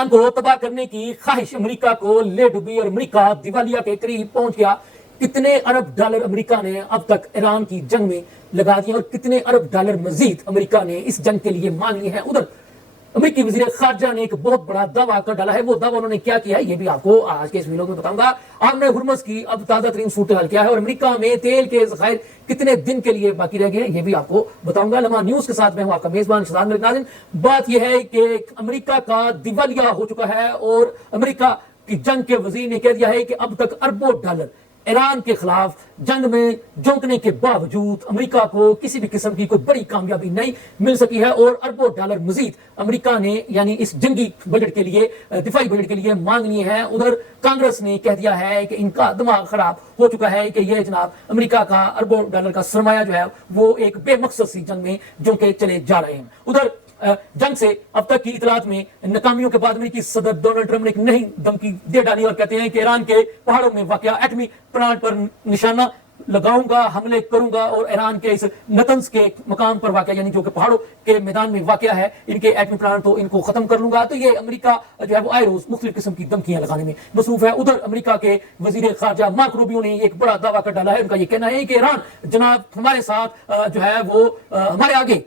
ایران کو تباہ کرنے کی خواہش امریکہ کو لے ڈوبی اور امریکہ دیوالیہ کے قریب پہنچ گیا. کتنے ارب ڈالر امریکہ نے اب تک ایران کی جنگ میں لگا دیے اور کتنے ارب ڈالر مزید امریکہ نے اس جنگ کے لیے مانگ لیے ہیں. ادھر امریکی وزیر خارجہ نے ایک بہت بڑا دعویٰ کر ڈالا ہے. وہ دعویٰ انہوں نے کیا کیا ہے یہ بھی آپ کو آج کے اس ویڈیو میں بتاؤں گا. آمنے ہرمز کی اب تازہ ترین صورتحال کیا ہے اور امریکہ میں تیل کے ذخائر کتنے دن کے لیے باقی رہ گئے ہیں یہ بھی آپ کو بتاؤں گا. لمحہ نیوز کے ساتھ میں ہوں آپ کا میزبان شہزاد ملک ناظرین. بات یہ ہے کہ امریکہ کا دیوالیہ ہو چکا ہے اور امریکہ کی جنگ کے وزیر نے کہہ دیا ہے کہ اب تک اربوں ڈالر ایران کے خلاف جنگ میں جھونکنے کے باوجود امریکہ کو کسی بھی قسم کی کوئی بڑی کامیابی نہیں مل سکی ہے اور اربوں ڈالر مزید امریکہ نے یعنی اس جنگی بجٹ کے لیے دفاعی بجٹ کے لیے مانگ لیے ہیں. ادھر کانگریس نے کہہ دیا ہے کہ ان کا دماغ خراب ہو چکا ہے کہ یہ جناب امریکہ کا اربوں ڈالر کا سرمایہ جو ہے وہ ایک بے مقصد سی جنگ میں جھونکے چلے جا رہے ہیں. ادھر جنگ سے اب تک کی اطلاعات میں ناکامیوں کے بعد امریکی صدر ڈونلڈ ٹرمپ نے ایک نئی دھمکی دے ڈالی اور کہتے ہیں کہ ایران کے پہاڑوں میں واقع ایٹمی پلانٹ پر نشانہ لگاؤں گا, حملے کروں گا اور ایران کے اس نتنز کے مقام پر واقع یعنی جو کہ پہاڑوں کے میدان میں واقع ہے ان کے ایٹمی پلانٹ تو ان کو ختم کر لوں گا. تو یہ امریکہ جو ہے وہ آئے روز مختلف قسم کی دھمکیاں لگانے میں مصروف ہے. ادھر امریکہ کے وزیر خارجہ مارک روبیو نے ایک بڑا دعویٰ کر ڈالا ہے. ان کا یہ کہنا ہے کہ ایران جناب ہمارے ساتھ جو ہے وہ ہمارے آگے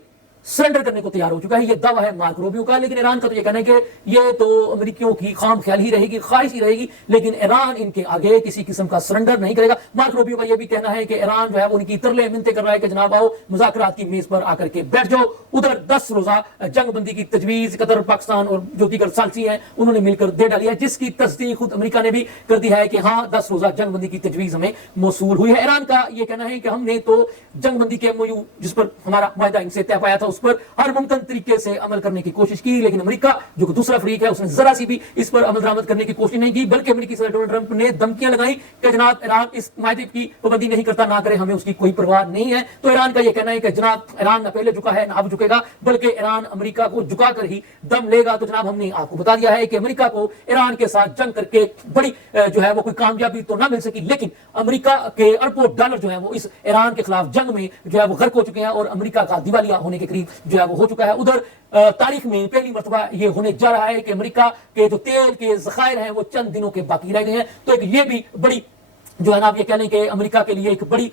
سرنڈر کرنے کو تیار ہو چکا ہے. یہ دعویٰ ہے مارک روبیو کا. لیکن ایران کا تو یہ کہنا ہے کہ یہ تو امریکیوں کی خام خیال ہی رہے گی, خواہش ہی رہے گی, لیکن ایران ان کے آگے کسی قسم کا سرنڈر نہیں کرے گا. مارک روبیو کا یہ بھی کہنا ہے کہ ایران جو ہے وہ ان کی ترلے منتیں کر رہا ہے کہ جناب آؤ مذاکرات کی میز پر آ کر کے بیٹھ جاؤ. ادھر 10 روزہ جنگ بندی کی تجویز قطر, پاکستان اور جو دیگر ثالثی ہیں انہوں نے مل کر دے ڈالی ہے, جس کی تصدیق خود امریکہ نے بھی کر دی ہے کہ ہاں 10 روزہ جنگ بندی کی تجویز ہمیں موصول ہوئی ہے. ایران کا یہ کہنا ہے کہ ہم نے تو جنگ بندی کے MOU جس پر ہمارا معاہدہ ان سے طے پایا تھا اس پر ہر ممکن طریقے سے عمل کرنے کی کوشش کی, لیکن امریکہ جو کہ دوسرا فریق ہے اس نے ذرا سی بھی اس پر عمل درآمد کرنے کی کوشش نہیں کی, بلکہ امریکی صدر ڈونلڈ ٹرمپ نے دھمکیاں لگائیں کہ جناب ایران اس معاہدے کی پابندی نہیں کرتا, نہ کرے, ہمیں اس کی کوئی پرواہ نہیں ہے. تو ایران کا یہ کہنا ہے کہ جناب ایران نہ پہلے جھکا ہے نہ اب جھکے گا, بلکہ ایران امریکہ کو جھکا کر ہی دم لے گا. تو جناب ہم نے آپ کو بتا دیا ہے کہ امریکہ کو ایران کے ساتھ جنگ کر کے بڑی جو ہے وہ کوئی کامیابی تو نہ مل سکی, لیکن امریکہ کے اربوں ڈالر جو ہے وہ اس ایران کے خلاف جنگ میں جو ہے وہ غرق ہو چکے ہیں اور امریکہ کا دیوالیہ ہونے کے قریب جو ہے وہ ہو چکا ہے. ادھر تاریخ میں پہلی مرتبہ یہ ہونے جا رہا ہے کہ امریکہ کے جو تیل کے ذخائر ہیں وہ چند دنوں کے باقی رہ گئے ہیں. تو ایک یہ بھی بڑی جو ہے نا آپ یہ کہہ لیں کہ امریکہ کے لیے ایک بڑی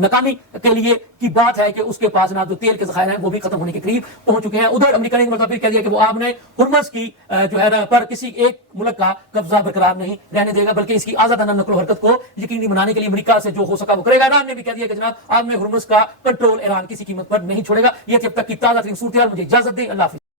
ناکامی کے لیے کی بات ہے کہ اس کے پاس نا جو تیل کے ذخائر ہیں وہ بھی ختم ہونے کے قریب پہنچ چکے ہیں. ادھر امریکہ نے مطلب کہہ دیا کہ وہ آمنے ہرمز کی جو ہے نا پر کسی ایک ملک کا قبضہ برقرار نہیں رہنے دے گا, بلکہ اس کی آزادانہ نقل و حرکت کو یقینی بنانے کے لیے امریکہ سے جو ہو سکا وہ کرے گا. ایران نے بھی کہہ دیا کہ جناب آمنے ہرمز کا کنٹرول ایران کسی قیمت پر نہیں چھوڑے گا. یہ تھی اب تک کی تازہ ترین صورتحال. مجھے اجازت دیں, اللہ حافظ.